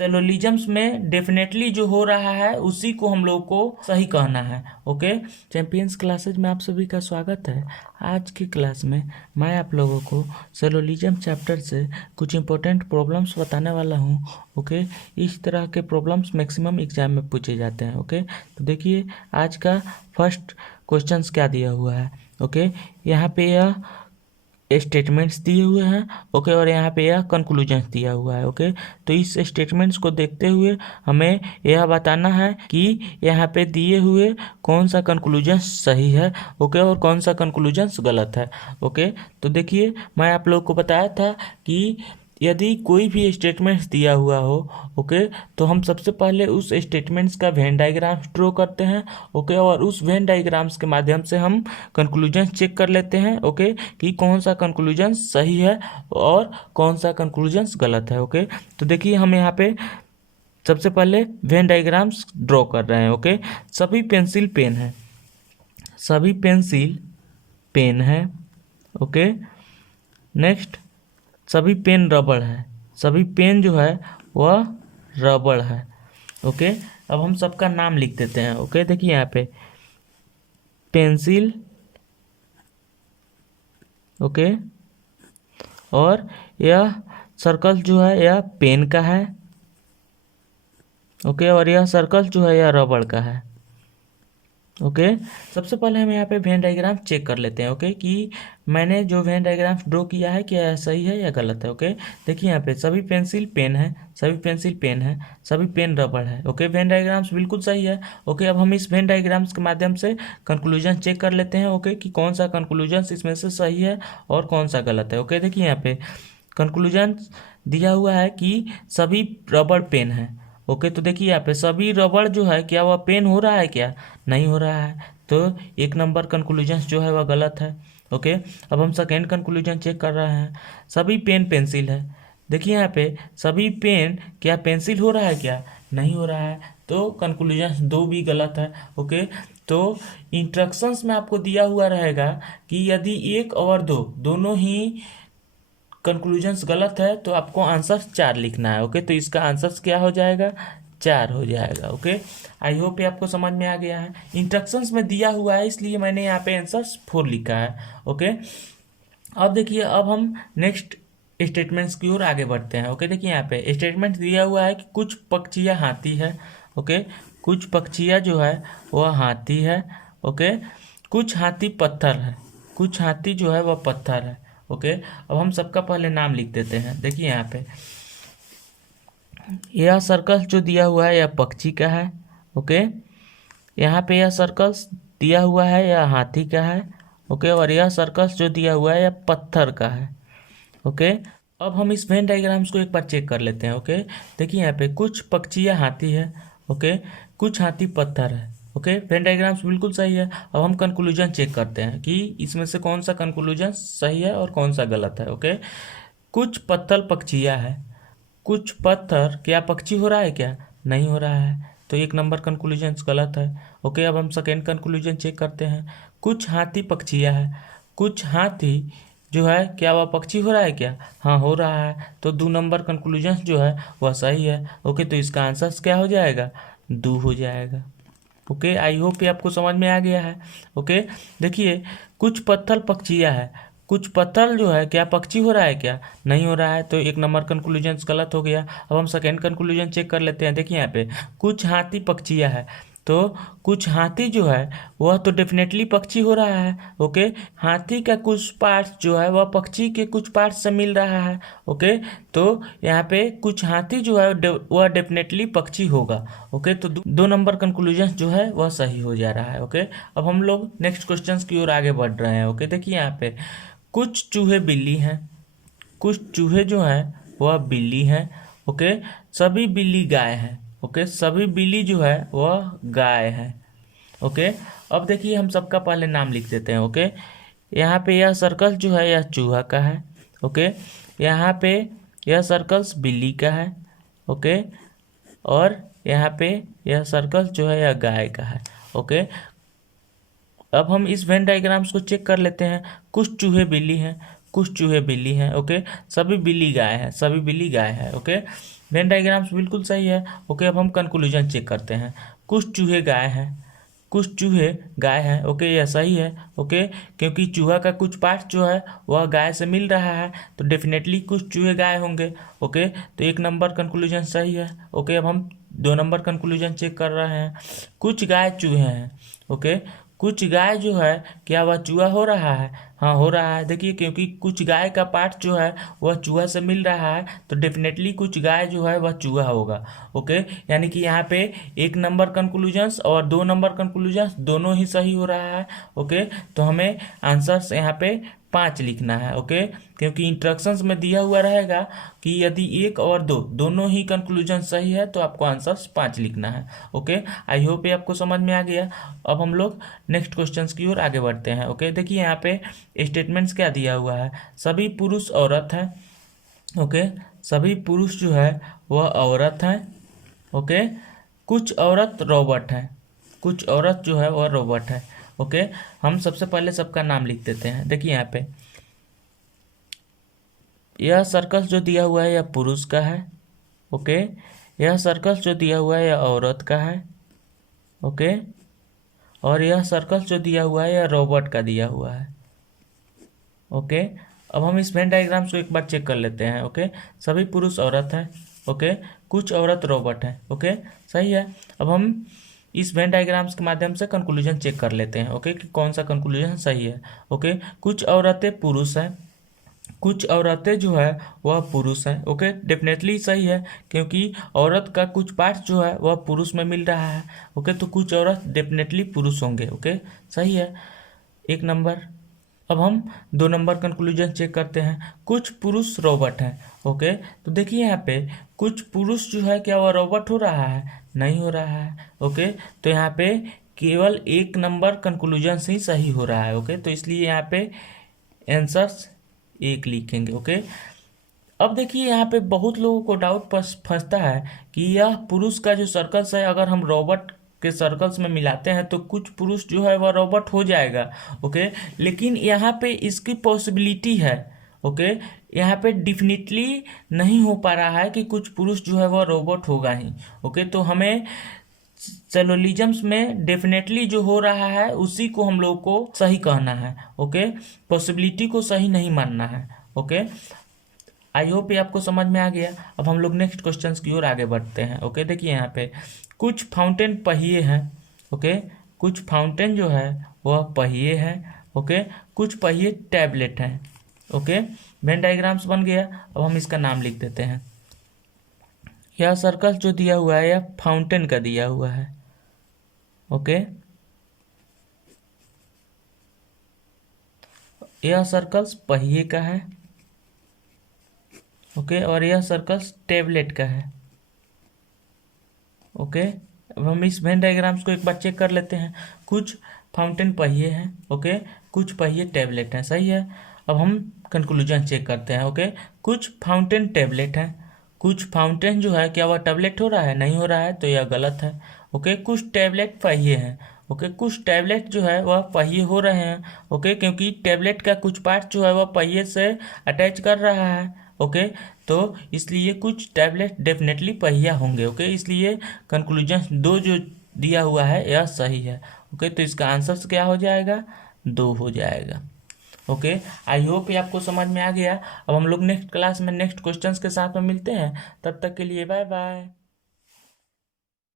सेलोलिज्म्स में डेफिनेटली जो हो रहा है उसी को हम लोग को सही कहना है। ओके, चैंपियंस क्लासेज में आप सभी का स्वागत है। आज की क्लास में मैं आप लोगों को सेलोलिज्म चैप्टर से कुछ इंपॉर्टेंट प्रॉब्लम्स बताने वाला हूं। ओके, इस तरह के प्रॉब्लम्स मैक्सिमम एग्जाम में पूछे जाते हैं। ओके, तो देखिए आज का फर्स्ट क्वेश्चंस क्या दिया हुआ है। ओके, यहाँ पे यह स्टेटमेंट्स दिए हुए हैं। ओके, और यहाँ पे यह कंक्लूजन्स दिया हुआ है। ओके, तो इस स्टेटमेंट्स को देखते हुए हमें यह बताना है कि यहाँ पे दिए हुए कौन सा कंक्लूजन्स सही है। ओके, और कौन सा कंक्लूजन्स गलत है। ओके, तो देखिए मैं आप लोग को बताया था कि यदि कोई भी स्टेटमेंट्स दिया हुआ हो, ओके, तो हम सबसे पहले उस स्टेटमेंट्स का वेन डायग्राम्स ड्रॉ करते हैं। ओके, और उस वेन डायग्राम्स के माध्यम से हम कंक्लूजन चेक कर लेते हैं। ओके, कि कौन सा कंक्लूजन सही है और कौन सा कंक्लूजन गलत है। ओके, तो देखिए हम यहाँ पे सबसे पहले वेन डायग्राम्स ड्रॉ कर रहे हैं। ओके, सभी पेंसिल पेन है, सभी पेंसिल पेन है। ओके, नेक्स्ट सभी पेन रबड़ है, सभी पेन जो है वह रबड़ है। ओके, अब हम सबका नाम लिख देते हैं। ओके, देखिए यहाँ पे पेंसिल, ओके, और यह सर्कल जो है यह पेन का है। ओके, और यह सर्कल जो है यह रबड़ का है। ओके, सबसे पहले हम यहाँ पे वेन डायग्राम चेक कर लेते हैं। ओके, कि मैंने जो वेन डायग्राम ड्रॉ किया है क्या सही है या गलत है। ओके, देखिए यहाँ पे सभी पेंसिल पेन है, सभी पेंसिल पेन है, सभी पेन रबड़ है। ओके, वेन डायग्राम्स बिल्कुल सही है। ओके, अब हम इस वेन डायग्राम्स के माध्यम से कंक्लूजन चेक कर लेते हैं। ओके, कि कौन सा कंक्लूजन इसमें से सही है और कौन सा गलत है। ओके, देखिए यहाँ पे कंक्लूजन दिया हुआ है कि सभी रबड़ पेन है। ओके, तो देखिए यहाँ पे सभी रबड़ जो है क्या वह पेन हो रहा है क्या, नहीं हो रहा है, तो एक नंबर कंक्लूजन जो है वह गलत है। ओके, अब हम सेकेंड कंक्लूजन चेक कर रहे हैं। सभी पेन पेंसिल है, देखिए यहाँ पे सभी पेन क्या पेंसिल हो रहा है क्या, नहीं हो रहा है, तो कंक्लूजन दो भी गलत है। ओके, तो इंस्ट्रक्शंस में आपको दिया हुआ रहेगा कि यदि एक और दो दोनों ही कंक्लूजन्स गलत है तो आपको आंसर 4 लिखना है। ओके, तो इसका आंसर क्या हो जाएगा, 4 हो जाएगा। ओके, आई होप ये आपको समझ में आ गया है। इंस्ट्रक्शंस में दिया हुआ है इसलिए मैंने यहाँ पे आंसर 4 लिखा है। ओके, अब देखिए अब हम नेक्स्ट स्टेटमेंट्स की ओर आगे बढ़ते हैं। ओके, देखिए यहाँ पे स्टेटमेंट दिया हुआ है कि कुछ पक्षियाँ हाथी है। ओके, कुछ पक्षियाँ जो है वह हाथी है। ओके, कुछ हाथी पत्थर है, कुछ हाथी जो है वह पत्थर है। ओके, अब हम सबका पहले नाम लिख देते हैं। देखिए यहाँ पे यह सर्कल जो दिया हुआ है यह पक्षी का है। ओके, यहाँ पे यह सर्कल दिया हुआ है यह हाथी का है। ओके, और यह सर्कल जो दिया हुआ है यह पत्थर का है। ओके, अब हम इस वेन डायग्राम्स को एक बार चेक कर लेते हैं। ओके, देखिए यहाँ पे कुछ पक्षियाँ हाथी है। ओके, कुछ हाथी पत्थर है। ओके, वेन डायग्राम्स बिल्कुल सही है। अब हम कंक्लूजन चेक करते हैं कि इसमें से कौन सा कंक्लूजन सही है और कौन सा गलत है। ओके, कुछ पत्थर पक्षियाँ है, कुछ पत्थर क्या पक्षी हो रहा है क्या, नहीं हो रहा है, तो एक नंबर कंक्लूजन गलत है। ओके, अब हम सेकेंड कंक्लूजन चेक करते हैं। कुछ हाथी पक्षियाँ है, कुछ हाथी जो है क्या वह पक्षी हो रहा है क्या, हाँ हो रहा है, तो 2 नंबर कंक्लूजन जो है वह सही है। ओके, तो इसका आंसर क्या हो जाएगा, 2 हो जाएगा। ओके, आई होप ये आपको समझ में आ गया है। ओके, देखिए कुछ पत्थर पक्षियाँ है, कुछ पत्थर जो है क्या पक्षी हो रहा है क्या, नहीं हो रहा है, तो एक नंबर कंक्लूजन गलत हो गया। अब हम सेकेंड कंक्लूजन चेक कर लेते हैं। देखिए यहाँ पे कुछ हाथी पक्षियाँ है, तो कुछ हाथी जो है वह तो डेफिनेटली पक्षी हो रहा है। ओके, हाथी का कुछ पार्ट्स जो है वह पक्षी के कुछ पार्ट्स से मिल रहा है। ओके, तो यहाँ पे कुछ हाथी जो है वह डेफिनेटली पक्षी होगा। ओके, तो 2 नंबर कंक्लूजन जो है वह सही हो जा रहा है। ओके, अब हम लोग नेक्स्ट क्वेश्चन की ओर आगे बढ़ रहे हैं। ओके, देखिए यहाँ पे कुछ चूहे बिल्ली हैं, कुछ चूहे जो हैं वह बिल्ली हैं। ओके, सभी बिल्ली गाय हैं। ओके, सभी बिल्ली जो है वह गाय है। ओके, अब देखिए हम सबका पहले नाम लिख देते हैं। ओके, यहाँ पे यह सर्कल जो है यह चूहा का है। ओके, यहाँ पे यह सर्कल्स बिल्ली का है। ओके, और यहाँ पे यह सर्कल जो है यह गाय का है। ओके, अब हम इस वेन डायग्राम्स को चेक कर लेते हैं। कुछ चूहे बिल्ली हैं, कुछ चूहे बिल्ली हैं। ओके, सभी बिल्ली गाय है, सभी बिल्ली गाय है। ओके, वेन डायग्राम्स बिल्कुल सही है। ओके, अब हम कंक्लूजन चेक करते हैं। कुछ चूहे गाय हैं, कुछ चूहे गाय हैं। ओके, यह सही है। ओके, क्योंकि चूहा का कुछ पार्ट जो है वह गाय से मिल रहा है, तो डेफिनेटली कुछ चूहे गाय होंगे। ओके, तो 1 नंबर कंक्लूजन सही है। ओके, अब हम 2 नंबर कंक्लूजन चेक कर रहे हैं। कुछ गाय चूहे हैं। ओके, कुछ गाय जो है क्या वह चूहा हो रहा है? हाँ, हो रहा है। देखिए, क्योंकि कुछ गाय का पार्ट जो है वह चूहा से मिल रहा है, तो डेफिनेटली कुछ गाय जो है वह चूहा होगा। ओके, यानी कि यहाँ पे 1 नंबर कंक्लूजन्स और 2 नंबर कंक्लूजन्स दोनों ही सही हो रहा है। ओके, तो हमें आंसर्स यहाँ पे 5 लिखना है। ओके, क्योंकि इंस्ट्रक्शंस में दिया हुआ रहेगा कि यदि 1 और 2 दोनों ही कंक्लूजन सही है तो आपको आंसर्स 5 लिखना है। ओके, आई होप ये आपको समझ में आ गया। अब हम लोग नेक्स्ट क्वेश्चंस की ओर आगे बढ़ते हैं। ओके, देखिए यहाँ पे स्टेटमेंट्स क्या दिया हुआ है। सभी पुरुष औरत हैं। ओके, सभी पुरुष जो है वह औरत हैं। ओके, कुछ औरत रोबोट हैं, कुछ औरत जो है वह रोबोट है। ओके, हम सबसे पहले सबका नाम लिख देते हैं। देखिए यहाँ पे यह सर्कस जो दिया हुआ है यह पुरुष का है। ओके, यह सर्कस जो दिया हुआ है यह औरत का है। ओके, और यह सर्कस जो दिया हुआ है यह रोबोट का दिया हुआ है। ओके, अब हम इस वेन डायग्राम्स को एक बार चेक कर लेते हैं। ओके, सभी पुरुष औरत हैं। ओके, कुछ औरत रोबोट है। ओके, सही है। अब हम इस वेन डायग्राम्स के माध्यम से कंक्लूजन चेक कर लेते हैं। ओके, कि कौन सा कंक्लूजन सही है। ओके, कुछ औरतें पुरुष हैं, कुछ औरतें जो है वह पुरुष हैं। ओके, डेफिनेटली सही है, क्योंकि औरत का कुछ पार्ट जो है वह पुरुष में मिल रहा है। ओके, तो कुछ औरत डेफिनेटली पुरुष होंगे। ओके, सही है, 1 नंबर। अब हम 2 नंबर कंक्लूजन चेक करते हैं। कुछ पुरुष रोबोट हैं। ओके, तो देखिए यहाँ पे कुछ पुरुष जो है क्या वह रोबोट हो रहा है? नहीं हो रहा है। ओके, तो यहाँ पे केवल 1 नंबर कंक्लूजन ही सही हो रहा है। ओके, तो इसलिए यहाँ पे आंसर्स 1 लिखेंगे। ओके, अब देखिए यहाँ पे बहुत लोगों को डाउट फंसता है कि यह पुरुष का जो सर्कल्स है अगर हम रोबोट के सर्कल्स में मिलाते हैं तो कुछ पुरुष जो है वह रोबोट हो जाएगा। ओके, लेकिन यहाँ पे इसकी पॉसिबिलिटी है। ओके, यहाँ पे डिफिनिटली नहीं हो पा रहा है कि कुछ पुरुष जो है वह रोबोट होगा ही। ओके, तो हमें सेलोलिजम्स में डेफिनेटली जो हो रहा है उसी को हम लोग को सही कहना है। ओके, पॉसिबिलिटी को सही नहीं मानना है। ओके, आई होप ये आपको समझ में आ गया। अब हम लोग नेक्स्ट क्वेश्चंस की ओर आगे बढ़ते हैं। ओके, देखिए यहाँ पे कुछ फाउंटेन पहिए हैं। ओके, कुछ फाउंटेन जो है वह पहिए हैं। ओके, कुछ पहिए टैबलेट हैं। ओके, वेन डायग्राम्स बन गया। अब हम इसका नाम लिख देते हैं। यह सर्कल जो दिया हुआ है यह फाउंटेन का दिया हुआ है। ओके, यह सर्कल्स पहिए का है। ओके, और यह सर्कल्स टेबलेट का है। ओके, अब हम इस वेन डायग्राम्स को एक बार चेक कर लेते हैं। कुछ फाउंटेन पहिए हैं। ओके, कुछ पहिए टेबलेट हैं। सही है। अब हम कंक्लूजन चेक करते हैं। ओके, कुछ फाउंटेन टेबलेट हैं। कुछ फाउंटेन जो है क्या वह टेबलेट हो रहा है? नहीं हो रहा है, तो यह गलत है। ओके, कुछ टेबलेट पहिए हैं। ओके, कुछ टैबलेट जो है वह पहिए हो रहे हैं। ओके, क्योंकि टैबलेट का कुछ पार्ट जो है वह पहिए से अटैच कर रहा है। ओके, तो इसलिए कुछ टैबलेट डेफिनेटली पहिया होंगे। ओके, इसलिए कंक्लूजन 2 जो दिया हुआ है यह सही है। ओके, तो इसका आंसर क्या हो जाएगा? 2 हो जाएगा। ओके, आई होप ये आपको समझ में आ गया। अब हम लोग नेक्स्ट क्लास में नेक्स्ट क्वेश्चंस के साथ में मिलते हैं। तब तक के लिए बाय बाय।